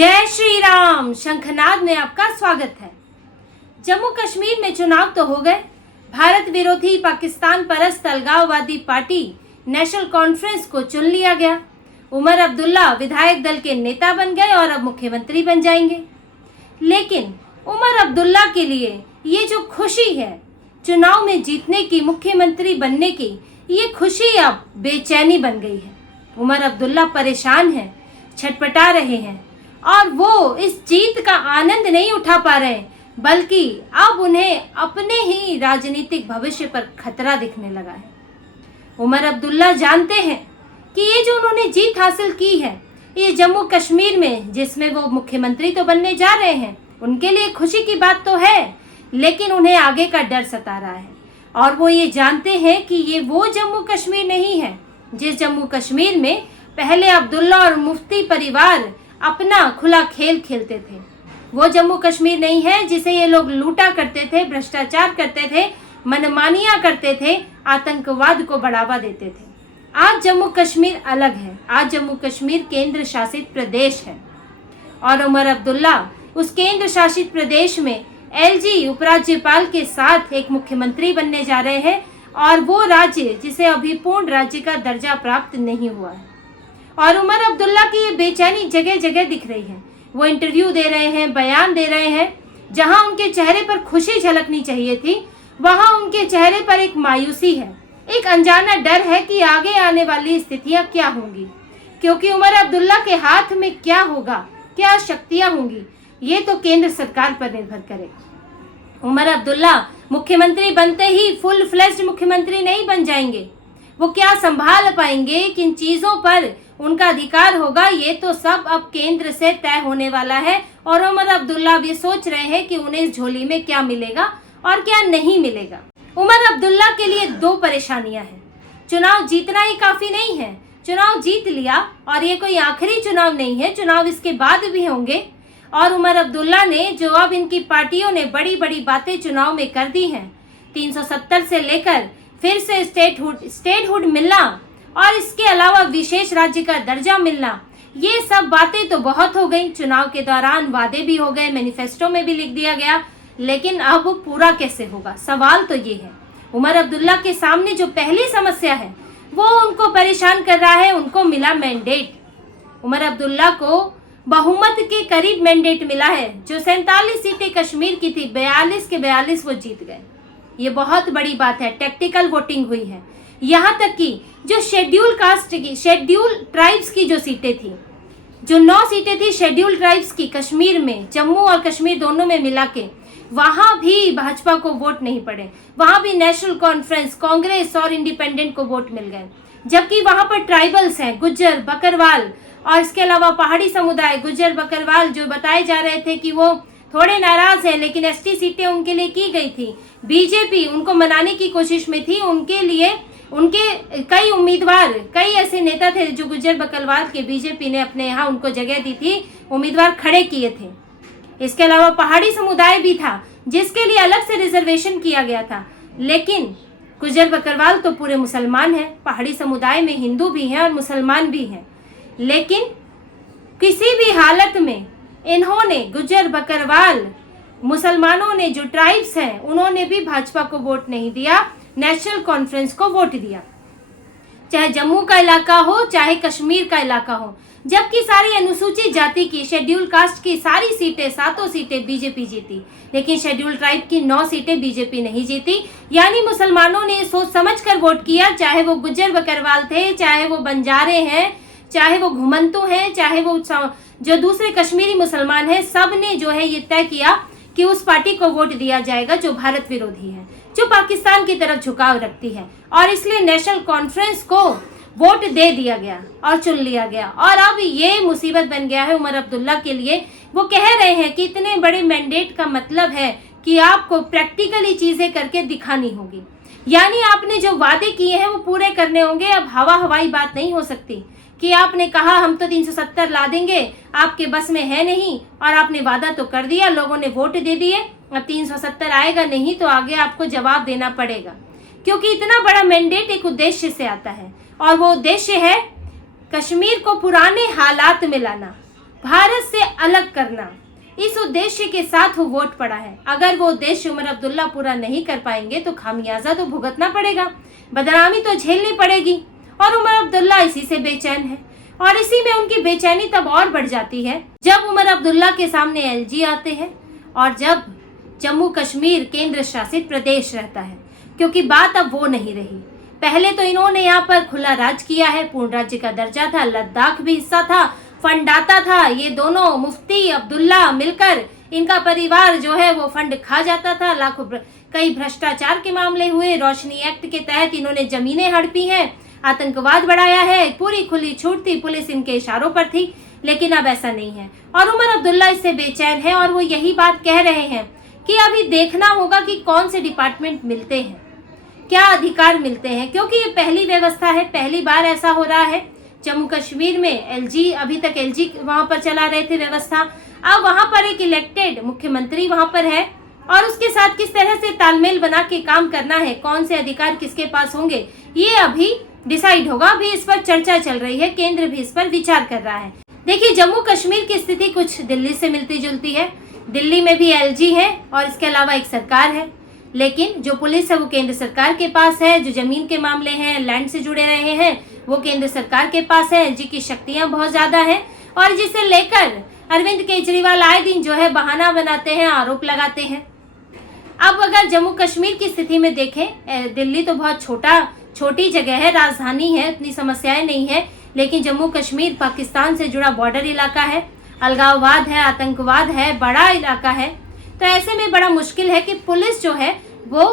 जय श्री राम। शंखनाद में आपका स्वागत है। जम्मू कश्मीर में चुनाव तो हो गए। भारत विरोधी पाकिस्तान परस्त अलगाववादी पार्टी नेशनल कॉन्फ्रेंस को चुन लिया गया। उमर अब्दुल्ला विधायक दल के नेता बन गए और अब मुख्यमंत्री बन जाएंगे। लेकिन उमर अब्दुल्ला के लिए ये जो खुशी है चुनाव में जीतने की, मुख्यमंत्री बनने की, ये खुशी अब बेचैनी बन गई है। उमर अब्दुल्ला परेशान हैं, छटपटा रहे हैं और वो इस जीत का आनंद नहीं उठा पा रहे, बल्कि अब उन्हें अपने ही राजनीतिक भविष्य पर खतरा दिखने लगा है। उमर अब्दुल्ला जानते हैं कि ये जो उन्होंने जीत हासिल की है, ये जम्मू कश्मीर में, जिसमें वो मुख्यमंत्री तो बनने जा रहे हैं, उनके लिए खुशी की बात तो है, लेकिन उन्हें आगे का डर सता रहा है। और वो ये जानते हैं कि ये वो जम्मू कश्मीर नहीं है जिस जम्मू कश्मीर में पहले अब्दुल्ला और मुफ्ती परिवार अपना खुला खेल खेलते थे। वो जम्मू कश्मीर नहीं है जिसे ये लोग लूटा करते थे, भ्रष्टाचार करते थे, मनमानियां करते थे, आतंकवाद को बढ़ावा देते थे। आज जम्मू कश्मीर अलग है। आज जम्मू कश्मीर केंद्र शासित प्रदेश है और उमर अब्दुल्ला उस केंद्र शासित प्रदेश में एलजी उपराज्यपाल के साथ एक मुख्यमंत्री बनने जा रहे हैं, और वो राज्य जिसे अभी पूर्ण राज्य का दर्जा प्राप्त नहीं हुआ है। और उमर अब्दुल्ला की ये बेचैनी जगह जगह दिख रही है। वो इंटरव्यू दे रहे हैं, बयान दे रहे हैं, जहां उनके चेहरे पर खुशी झलकनी चाहिए थी, वहां उनके चेहरे पर एक मायूसी है, एक अनजाना डर है कि आगे आने वाली स्थितियां क्या होंगी, क्योंकि उमर अब्दुल्ला के हाथ में क्या होगा, क्या शक्तियां होंगी, ये तो केंद्र सरकार पर निर्भर करेगा। उमर अब्दुल्ला मुख्यमंत्री बनते ही फुल फ्लेज्ड मुख्यमंत्री नहीं बन जाएंगे। वो क्या संभाल पाएंगे, किन चीजों पर उनका अधिकार होगा, ये तो सब अब केंद्र से तय होने वाला है। और उमर अब्दुल्ला भी सोच रहे हैं कि उन्हें इस झोली में क्या मिलेगा और क्या नहीं मिलेगा। उमर अब्दुल्ला के लिए दो परेशानियां हैं। चुनाव जीतना ही काफी नहीं है। चुनाव जीत लिया और ये कोई आखिरी चुनाव नहीं है, चुनाव इसके बाद भी होंगे। और उमर अब्दुल्ला ने जो अब इनकी पार्टियों ने बड़ी बड़ी बातें चुनाव में कर दी हैं, 370 से लेकर फिर से स्टेटहुड मिलना और इसके अलावा विशेष राज्य का दर्जा मिलना, ये सब बातें तो बहुत हो गई। चुनाव के दौरान वादे भी हो गए, मैनिफेस्टो में भी लिख दिया गया, लेकिन अब पूरा कैसे होगा, सवाल तो ये है। उमर अब्दुल्ला के सामने जो पहली समस्या है वो उनको परेशान कर रहा है। उनको मिला मैंडेट। उमर अब्दुल्ला को बहुमत के करीब मैंडेट मिला है। जो 47 सीटें कश्मीर की थी, 42 के 42 वो जीत गए। ये बहुत बड़ी बात है। टैक्टिकल वोटिंग हुई है। यहाँ तक कि जो शेड्यूल कास्ट की, शेड्यूल ट्राइब्स की जो सीटें थी, जो 9 सीटें थी शेड्यूल ट्राइब्स की कश्मीर में, जम्मू और कश्मीर दोनों में मिला के, वहां भी भाजपा को वोट नहीं पड़े। वहां भी नेशनल कॉन्फ्रेंस, कांग्रेस और इंडिपेंडेंट को वोट मिल गए। जबकि वहां पर ट्राइबल्स हैं, गुज्जर, बकरवाल और इसके अलावा पहाड़ी समुदाय, गुज्जर बकरवाल जो बताए जा रहे थे कि वो थोड़े नाराज है, लेकिन एसटी सीटें उनके लिए की गई थी। बीजेपी उनको मनाने की कोशिश में थी। उनके लिए उनके कई उम्मीदवार, कई ऐसे नेता थे जो गुज्जर बकरवाल के, बीजेपी ने अपने यहाँ उनको जगह दी थी, उम्मीदवार खड़े किए थे। इसके अलावा पहाड़ी समुदाय भी था जिसके लिए अलग से रिजर्वेशन किया गया था। लेकिन गुज्जर बकरवाल तो पूरे मुसलमान हैं। पहाड़ी समुदाय में हिंदू भी हैं और मुसलमान भी हैं, लेकिन किसी भी हालत में इन्होंने, गुज्जर बकरवाल मुसलमानों ने, जो ट्राइब्स हैं, उन्होंने भी भाजपा को वोट नहीं दिया, नेशनल कॉन्फ्रेंस को वोट दिया। चाहे जम्मू का इलाका हो, चाहे कश्मीर का इलाका हो। जबकि सारी अनुसूचित जाति की, शेड्यूल कास्ट की सारी सीटें, 7 सीटें बीजेपी जीती, लेकिन शेड्यूल ट्राइब की 9 सीटें बीजेपी नहीं जीती। यानी मुसलमानों ने सोच समझ कर वोट किया, चाहे वो गुज्जर बकरवाल थे, चाहे वो बंजारे हैं, चाहे वो घुमंतु हैं, चाहे वो जो दूसरे कश्मीरी मुसलमान हैं, सब ने जो है ये तय किया कि उस पार्टी को वोट दिया जाएगा जो भारत विरोधी है, जो पाकिस्तान की तरफ झुकाव रखती है। और इसलिए नेशनल कॉन्फ्रेंस को वोट दे दिया गया और चुन लिया गया। और अब ये मुसीबत बन गया है उमर अब्दुल्ला के लिए। वो कह रहे हैं कि इतने बड़े मैंडेट का मतलब है कि आपको प्रैक्टिकली चीजें करके दिखानी होगी, यानी आपने जो वादे किए हैं वो पूरे करने होंगे। अब हवा हवाई बात नहीं हो सकती कि आपने कहा हम तो 370 ला देंगे, आपके बस में है नहीं, और आपने वादा तो कर दिया, लोगों ने वोट दे दिए, अब 370 आएगा नहीं तो आगे आपको जवाब देना पड़ेगा। क्योंकि इतना बड़ा मैंडेट एक उद्देश्य से आता है, और वो उद्देश्य है कश्मीर को पुराने हालात में लाना, भारत से अलग करना, इस उद्देश्य के साथ वो वोट पड़ा है। अगर वो उद्देश्य उमर अब्दुल्ला पूरा नहीं कर पाएंगे तो खामियाजा तो भुगतना पड़ेगा, बदनामी तो झेलनी पड़ेगी। और उमर अब्दुल्ला इसी से बेचैन है, और इसी में उनकी बेचैनी तब और बढ़ जाती है जब उमर अब्दुल्ला के सामने एलजी आते हैं और जब जम्मू कश्मीर केंद्र शासित प्रदेश रहता है, क्योंकि बात अब वो नहीं रही। पहले तो इन्होंने यहाँ पर खुला राज किया है, पूर्ण राज्य का दर्जा था, लद्दाख भी हिस्सा था, फंड आता था, ये दोनों मुफ्ती अब्दुल्ला मिलकर इनका परिवार जो है वो फंड खा जाता था, लाखों कई भ्रष्टाचार के मामले हुए, रोशनी एक्ट के तहत इन्होंने जमीनें हड़पी हैं, आतंकवाद बढ़ाया है, पूरी खुली छूट थी, पुलिस इनके इशारों पर थी। लेकिन अब ऐसा नहीं है और उमर अब्दुल्ला इससे बेचैन है और वो यही बात कह रहे हैं कि अभी देखना होगा कि कौन से डिपार्टमेंट मिलते हैं, क्या अधिकार मिलते हैं, क्योंकि ये पहली व्यवस्था है, पहली बार ऐसा हो रहा है। जम्मू कश्मीर में एलजी, अभी तक एलजी वहां पर चला रहे थे व्यवस्था, अब वहां पर एक इलेक्टेड मुख्यमंत्री वहां पर है और उसके साथ किस तरह से तालमेल बना के काम करना है, कौन से अधिकार किसके पास होंगे, ये अभी डिसाइड होगा। अभी इस पर चर्चा चल रही है, केंद्र भी इस पर विचार कर रहा है। देखिए, जम्मू कश्मीर की स्थिति कुछ दिल्ली से मिलती जुलती है। दिल्ली में भी एलजी है और इसके अलावा एक सरकार है, लेकिन जो पुलिस है वो केंद्र सरकार के पास है, जो जमीन के मामले हैं, लैंड से जुड़े रहे हैं, वो केंद्र सरकार के पास है। एलजी की शक्तियां बहुत ज्यादा हैं और जिसे लेकर अरविंद केजरीवाल आए दिन जो है बहाना बनाते हैं, आरोप लगाते हैं। अब अगर जम्मू कश्मीर की स्थिति में देखें, दिल्ली तो बहुत छोटी जगह है, राजधानी है, इतनी समस्याएं नहीं है, लेकिन जम्मू कश्मीर पाकिस्तान से जुड़ा बॉर्डर इलाका है, अलगाववाद है, आतंकवाद है, बड़ा इलाका है। तो ऐसे में बड़ा मुश्किल है कि पुलिस जो है वो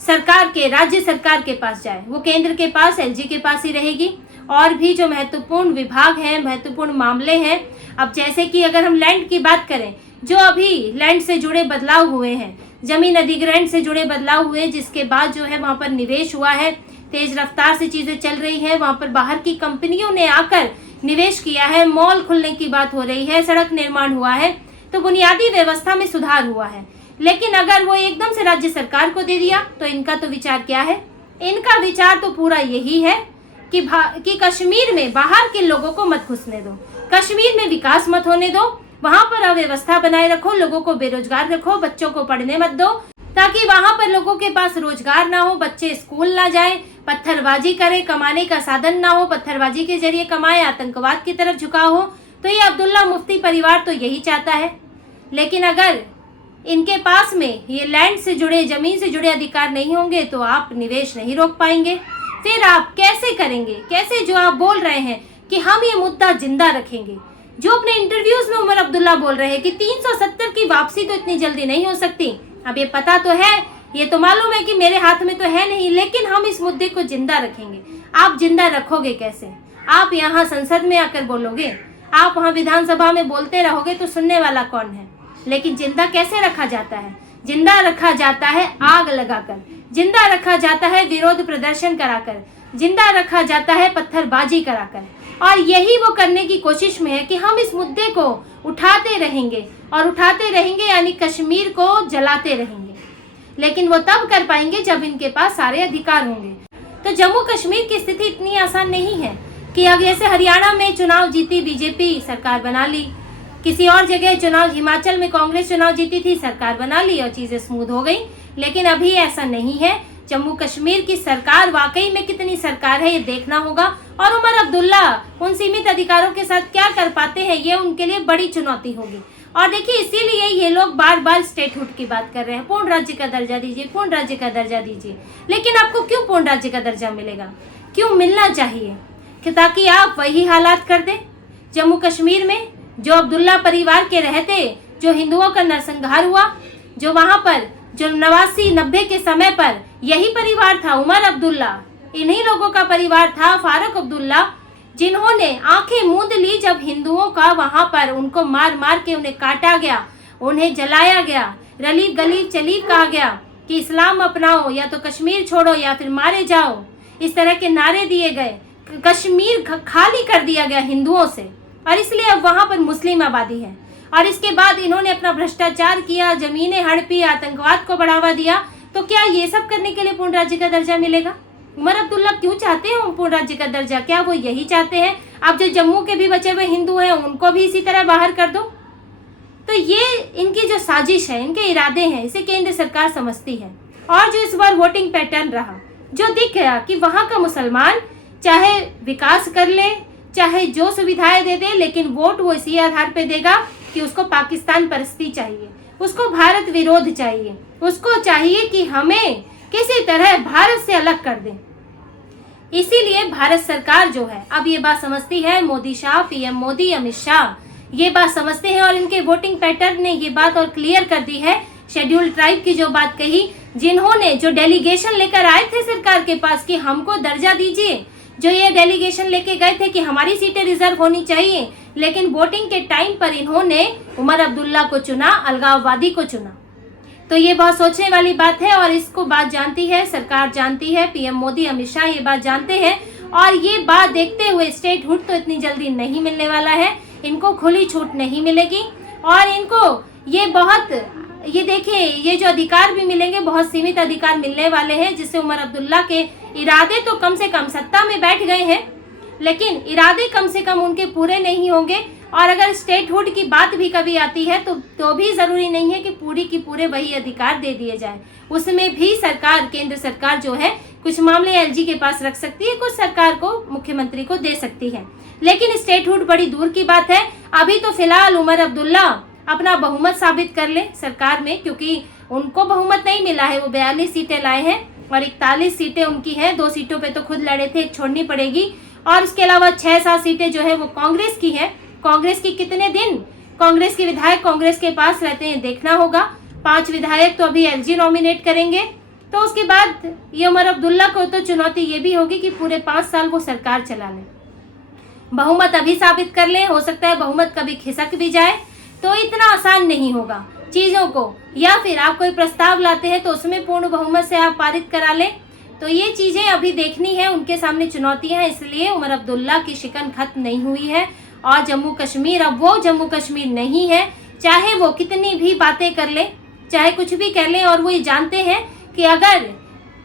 सरकार के, राज्य सरकार के पास जाए, वो केंद्र के पास, एलजी के पास ही रहेगी। और भी जो महत्वपूर्ण विभाग हैं, महत्वपूर्ण मामले हैं, अब जैसे कि अगर हम लैंड की बात करें, जो अभी लैंड से जुड़े बदलाव हुए हैं, जमीन अधिग्रहण से जुड़े बदलाव हुए, जिसके बाद जो है वहां पर निवेश हुआ है, तेज रफ्तार से चीजें चल रही हैं, वहां पर बाहर की कंपनियों ने आकर निवेश किया है, मॉल खुलने की बात हो रही है, सड़क निर्माण हुआ है, तो बुनियादी व्यवस्था में सुधार हुआ है। लेकिन अगर वो एकदम से राज्य सरकार को दे दिया तो इनका तो विचार क्या है? इनका विचार तो पूरा यही है कि कश्मीर में बाहर के लोगों को मत घुसने दो, कश्मीर में विकास मत होने दो, वहां पर अव्यवस्था बनाए रखो, लोगों को बेरोजगार रखो, बच्चों को पढ़ने मत दो, ताकि वहां पर लोगों के पास रोजगार ना हो, बच्चे स्कूल ना जाएं, पत्थरबाजी करें, कमाने का साधन ना हो, पत्थरबाजी के जरिए कमाए, आतंकवाद की तरफ झुकाव हो। तो ये अब्दुल्ला मुफ्ती परिवार तो यही चाहता है। लेकिन अगर इनके पास में ये लैंड से जुड़े, जमीन से जुड़े अधिकार नहीं होंगे तो आप निवेश नहीं रोक पाएंगे। फिर आप कैसे करेंगे? कैसे जो आप बोल रहे हैं कि हम ये मुद्दा जिंदा रखेंगे, जो अपने इंटरव्यूज में उमर अब्दुल्ला बोल रहे हैं कि 370 की वापसी तो इतनी जल्दी नहीं हो सकती। अब ये पता तो है, ये तो मालूम है कि मेरे हाथ में तो है नहीं, लेकिन हम इस मुद्दे को जिंदा रखेंगे। आप जिंदा रखोगे कैसे? आप यहाँ संसद में आकर बोलोगे, आप वहाँ विधानसभा में बोलते रहोगे तो सुनने वाला कौन है? लेकिन जिंदा कैसे रखा जाता है? जिंदा रखा जाता है आग लगाकर, जिंदा रखा जाता है विरोध प्रदर्शन कराकर, जिंदा रखा जाता है पत्थरबाजी कराकर। और यही वो करने की कोशिश में है कि हम इस मुद्दे को उठाते रहेंगे और उठाते रहेंगे, यानी कश्मीर को जलाते रहेंगे। लेकिन वो तब कर पाएंगे जब इनके पास सारे अधिकार होंगे। तो जम्मू कश्मीर की स्थिति इतनी आसान नहीं है कि अब जैसे हरियाणा में चुनाव जीती बीजेपी, सरकार बना ली, किसी और जगह चुनाव, हिमाचल में कांग्रेस चुनाव जीती थी, सरकार बना ली और चीजें स्मूथ हो गई। लेकिन अभी ऐसा नहीं है। जम्मू कश्मीर की सरकार वाकई में कितनी सरकार है ये देखना होगा, और उमर अब्दुल्ला उन सीमित अधिकारों के साथ क्या कर पाते हैं ये उनके लिए बड़ी चुनौती होगी। और देखिए, इसीलिए ये लोग बार बार स्टेटहुड की बात कर रहे हैं, पूर्ण राज्य का दर्जा दीजिए, पूर्ण राज्य का दर्जा दीजिए। लेकिन आपको क्यों पूर्ण राज्य का दर्जा मिलेगा? क्यों मिलना चाहिए? कि ताकि आप वही हालात कर दें जम्मू कश्मीर में जो अब्दुल्ला परिवार के रहते, जो हिंदुओं का नरसंहार हुआ, जो वहां पर जो 89-90 के समय पर यही परिवार था, उमर अब्दुल्ला, इन्हीं लोगों का परिवार था, फारूक अब्दुल्ला, जिन्होंने आंखें मूंद ली जब हिंदुओं का वहां पर उनको मार मार के उन्हें काटा गया, उन्हें जलाया गया, रलीब गलीब चलीब कहा गया कि इस्लाम अपनाओ या तो कश्मीर छोड़ो या फिर मारे जाओ, इस तरह के नारे दिए गए। कश्मीर खाली कर दिया गया हिंदुओं से, और इसलिए अब वहां पर मुस्लिम आबादी है। और इसके बाद इन्होंने अपना भ्रष्टाचार किया, जमीनें हड़पी, आतंकवाद को बढ़ावा दिया। तो क्या ये सब करने के लिए पूर्ण राज्य का दर्जा मिलेगा? उमर अब्दुल्ला क्यों चाहते हैं पूर्ण राज्य का दर्जा? क्या वो यही चाहते हैं अब जो जम्मू के भी बचे हुए हिंदू हैं उनको भी इसी तरह बाहर कर दो? तो ये इनकी जो साजिश है, इनके इरादे हैं, इसे केंद्र सरकार समझती है। और जो इस बार वोटिंग पैटर्न रहा, जो दिख गया कि वहां का मुसलमान चाहे विकास कर ले, चाहे जो सुविधाएं दे दे, लेकिन वोट वो इसी आधार पे देगा कि उसको पाकिस्तान परस्ती चाहिए, उसको भारत विरोध चाहिए, उसको चाहिए कि हमें किसी तरह भारत से अलग कर दें। इसीलिए भारत सरकार जो है अब ये बात समझती है, मोदी शाह, पीएम मोदी, अमित शाह ये बात समझते हैं और इनके वोटिंग पैटर्न ने ये बात और क्लियर कर दी है। शेड्यूल ट्राइब की जो बात कही, जिन्होंने जो डेलीगेशन लेकर आए थे सरकार के पास कि हमको दर्जा दीजिए, जो ये डेलीगेशन लेके गए थे कि हमारी सीटें रिजर्व होनी चाहिए, लेकिन वोटिंग के टाइम पर इन्होंने उमर अब्दुल्ला को चुना, अलगाववादी को चुना। तो ये बहुत सोचने वाली बात है और इसको बात जानती है सरकार, जानती है, पीएम मोदी, अमित शाह ये बात जानते हैं। और ये बात देखते हुए स्टेटहुड तो इतनी जल्दी नहीं मिलने वाला है, इनको खुली छूट नहीं मिलेगी और इनको ये देखिए ये जो अधिकार भी मिलेंगे बहुत सीमित अधिकार मिलने वाले हैं, जिससे उमर अब्दुल्ला के इरादे तो कम से कम सत्ता में बैठ गए हैं, लेकिन इरादे कम से कम उनके पूरे नहीं होंगे। और अगर स्टेटहुड की बात भी कभी आती है तो भी जरूरी नहीं है कि पूरी की पूरे वही अधिकार दे दिए जाए, उसमें भी सरकार, केंद्र सरकार जो है कुछ मामले एलजी के पास रख सकती है, कुछ सरकार को, मुख्यमंत्री को दे सकती है, लेकिन स्टेटहुड बड़ी दूर की बात है। अभी तो फिलहाल उमर अब्दुल्ला अपना बहुमत साबित कर ले सरकार में, क्योंकि उनको बहुमत नहीं मिला है, वो 42 सीटें लाए हैं और 41 सीटें उनकी हैं, 2 सीटों पे तो खुद लड़े थे, एक छोड़नी पड़ेगी और उसके अलावा 6-7 सीटें जो है वो कांग्रेस की है। कांग्रेस की कितने दिन कांग्रेस के विधायक कांग्रेस के पास रहते हैं देखना होगा। 5 विधायक तो अभी एलजी नॉमिनेट करेंगे, तो उसके बाद ये उमर अब्दुल्ला को तो चुनौती ये भी होगी कि पूरे 5 साल वो सरकार चला ले, बहुमत अभी साबित कर ले, हो सकता है बहुमत कभी खिसक भी जाए, तो इतना आसान नहीं होगा चीजों को। या फिर आप कोई प्रस्ताव लाते हैं तो उसमें पूर्ण बहुमत से आप पारित करा ले, तो ये चीजें अभी देखनी है, उनके सामने चुनौतियां हैं। इसलिए उमर अब्दुल्ला की शिकन खत्म नहीं हुई है और जम्मू कश्मीर अब वो जम्मू कश्मीर नहीं है, चाहे वो कितनी भी बातें कर ले, चाहे कुछ भी कर ले। और वो ये जानते हैं कि अगर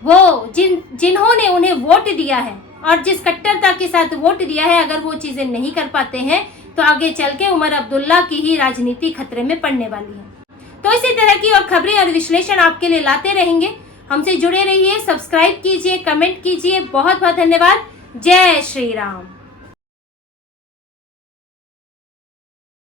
वो जिन्होंने उन्हें वोट दिया है और जिस कट्टरता के साथ वोट दिया है, अगर वो चीजें नहीं कर पाते हैं तो आगे चल के उमर अब्दुल्ला की ही राजनीति खतरे में पड़ने वाली है। तो इसी तरह की और खबरें और विश्लेषण आपके लिए लाते रहेंगे, हमसे जुड़े रहिए, सब्सक्राइब कीजिए, कमेंट कीजिए। बहुत बहुत धन्यवाद। जय श्री राम।